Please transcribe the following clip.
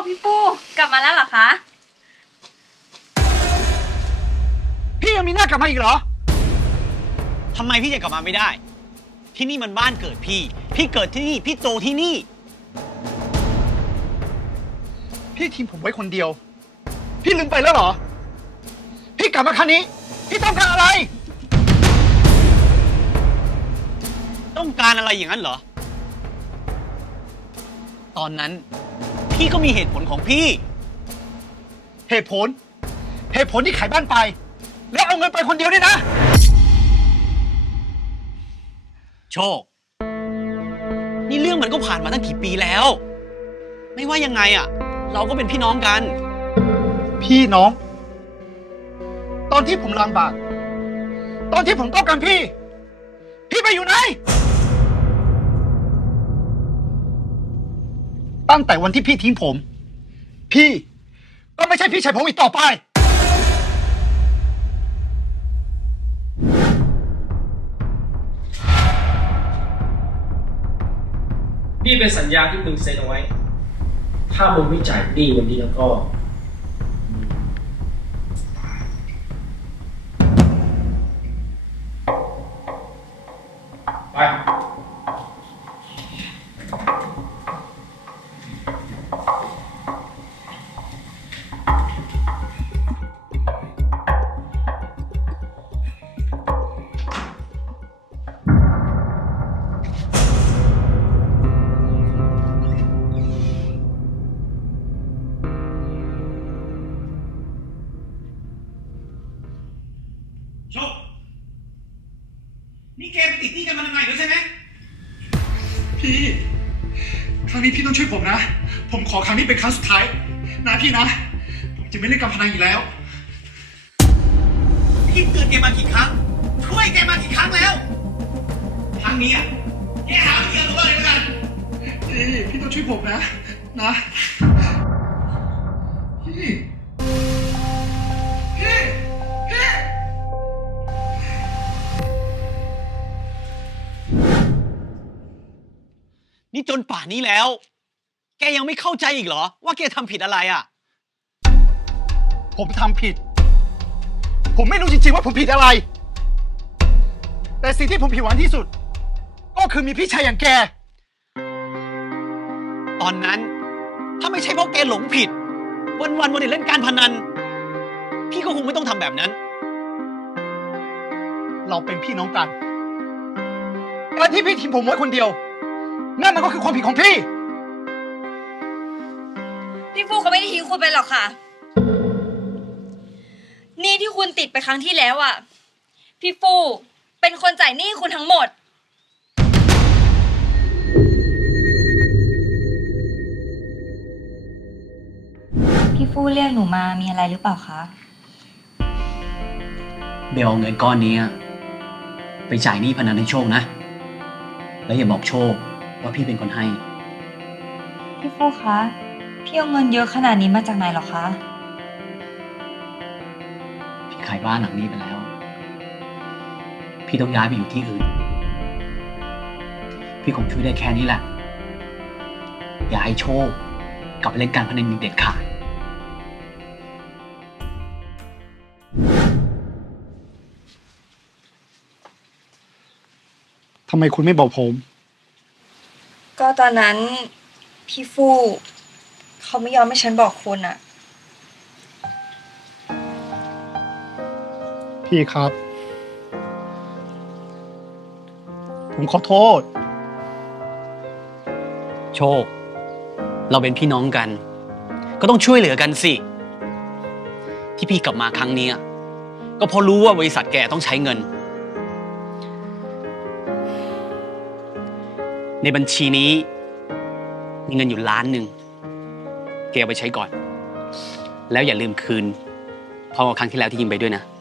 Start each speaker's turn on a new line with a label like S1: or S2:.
S1: พี่ฟูกลับมาแล้วเหรอคะ
S2: พี่ยังมีหน้ากลับมาอีกเหรอ
S3: ทำไมพี่จะกลับมาไม่ได้ ที่นี่มันบ้านเกิดพี่ พี่เกิดที่นี่ พี่โตที่นี่
S2: พี่ทิ้งผมไว้คนเดียว พี่ลืมไปแล้วเหรอ พี่กลับมาครั้งนี้ พี่ต้องการอะไร
S3: ต้องการอะไรอย่างนั้นเหรอ ตอนนั้น พี่ก็มีเหตุผลของพี่
S2: เหตุผลที่ขายบ้านไป และเอาเงินไปคนเดียวเนี่ยนะ
S3: โชค นี่เรื่องมันก็ผ่านมาตั้งกี่ปีแล้ว ไม่ว่ายังไงเราก็เป็นพี่น้องกัน
S2: พี่น้อง ตอนที่ผมลำบาก ตอนที่ผมต้องการพี่ พี่ไปอยู่ไหน ตั้งแต่วันที่พี่ทิ้งผม พี่ก็ไม่ใช่พี่ชายผมอีกต่อไป
S4: นี่เป็นสัญญาที่มึงเซ็นเอาไว้ ถ้ามึงไม่จ่ายหนี้วันนี้แล้วก็ ไป
S3: โชค นี่แกไปติดหนี้กันมาทำไมใช่ไหม
S2: พี่ ครั้งนี้พี่ต้องช่วยผมนะ ผมขอครั้งนี้เป็นครั้งสุดท้าย นะพี่นะ ผมจะไม่เล่นการพนันอีกแล้ว
S3: พี่เตือนแกมากี่ครั้ง ช่วยแกมากี่ครั้งแล้ว ครั้งนี้แกหาวิธีเอาตัวรอดเลยแล้วกัน
S2: พี่ต้องช่วยผมนะ นะ พี่ พี่ พี่
S3: นี่จนป่านนี้แล้ว แกยังไม่เข้าใจอีกเหรอ ว่าแกทำผิดอะไร
S2: ผมทำผิด ผมไม่รู้จริงๆว่าผมผิดอะไร แต่สิ่งที่ผมผิดหวังที่สุด ก็คือมีพี่ชายอย่างแก
S3: ตอนนั้น ถ้าไม่ใช่เพราะแกหลงผิด วันๆเล่นการพนัน พี่ก็คงไม่ต้องทำแบบนั้น
S2: เราเป็นพี่น้องกันการที่พี่ทิ้งผมไว้คนเดียว นั่นมันก็คือความผิดของพี่
S1: พี่ฟูเขาไม่ได้ทิ้งคุณไปหรอกค่ะหนี้ที่คุณติดไปครั้งที่แล้วพี่ฟูเป็นคนจ่ายหนี้คุณทั้งหมด พี่ฟูเรียกหนูมามีอะไรหรือเปล่าคะ
S3: เบลเอาเงินก้อนนี้ไปจ่ายหนี้พนันให้โชคนะ แล้วอย่าบอกโชคว่าพี่เป็นคนให้
S1: พี่ฟูคะพี่เอาเงินเยอะขนาดนี้มาจากไหนหรอคะ
S3: พี่ขายบ้านหลังนี้ไปแล้ว พี่ต้องย้ายไปอยู่ที่อื่น พี่คงช่วยได้แค่นี้แหละ อย่าให้โชคกลับไปเล่นการพนันอีกเด็ดขาด
S2: ทำไมคุณไม่บอกผม
S1: ก็ตอนนั้นพี่ฟูเขาไม่ยอมให้ฉันบอกคุณอะ
S2: พี่ครับ ผมขอโทษ
S3: โชค เราเป็นพี่น้องกัน ก็ต้องช่วยเหลือกันสิ ที่พี่กลับมาครั้งนี้ก็เพราะรู้ว่าบริษัทแกต้องใช้เงิน ในบัญชีนี้มีเงินอยู่1 ล้าน แกเอาไปใช้ก่อน แล้วอย่าลืมคืนพร้อมกับครั้งที่แล้วที่ยืมไปด้วยนะ